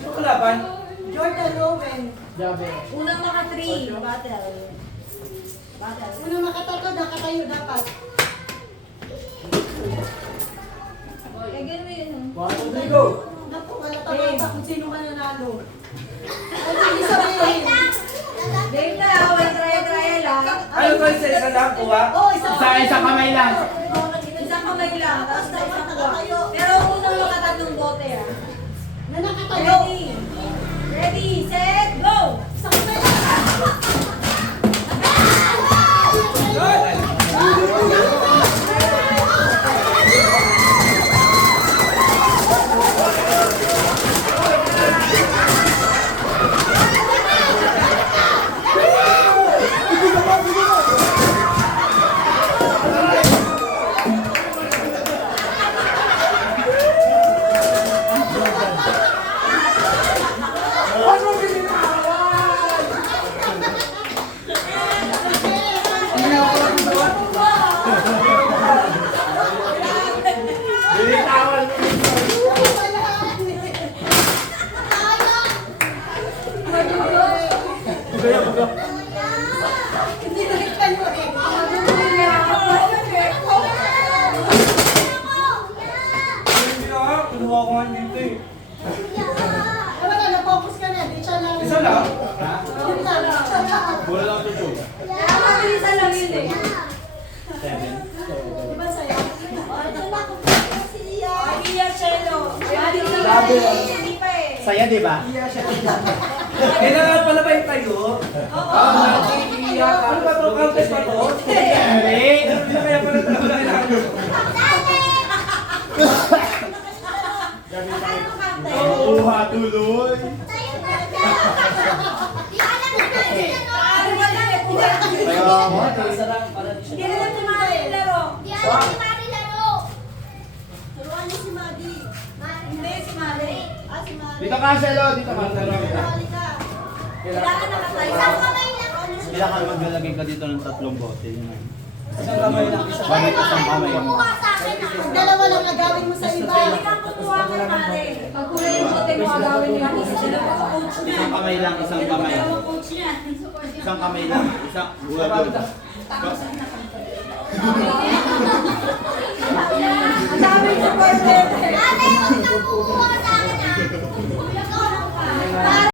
Sino kalaban? Jordan Owen. Jabe. Unang maka 3. Battle. Battle. Unang makatato, nakatayo dapat. Eh, ganun mo yun. Rodrigo. Naku, wala tamata kung sino mananalo. Ano hindi sabihin? Dave na, walang trial ah. Ano ba sa isa lang kuha? Oo, isang Isang kamay lang. Isang kamay lang, tapos na isang kuha. Pero unang makatatlong bote ah. na nakatayo. Ready? Ready, set, go! Isang kamay. Binitawan mo. Hindi na kayo eh. Hindi na nga, kinuha ko nga dito eh. Wala, na-focus ka na. Di siya lang. Isa lang? Yun lang, siya lang. Wala lang ito. Kaya mabilisan lang yun eh. Di ba sa'yo? Iya, Chelo. Sabi, Hindi pa eh. Saya, di ba? Kailangan pala ba yung tayo? Oo. Ano ba ito? Countess ba ito? Hindi. Hindi na kaya pala talaga kailangan nyo. Kuha tuloy. Kaya mo. Hindi na lang tumama yung laro. Hindi, si Mari. Dito ka, Shelo. Dito ka. Kailangan nakatayo. Kailangan maglalagay ka dito ng 3 bote. Isang kamay lang. Bakit isang kamay mo? Dalawa lang nagawin mo sa iba. Hindi kang kukuha kay Mari. Pag kulay yung bote mo, agawin niya. Sila pa coach niya. Isang kamay lang, isang kamay. Dalawang coach niya. Isang kamay lang. Isang bulag. Ang daming supporter. Ate, huwag na kukuha sa akin ah.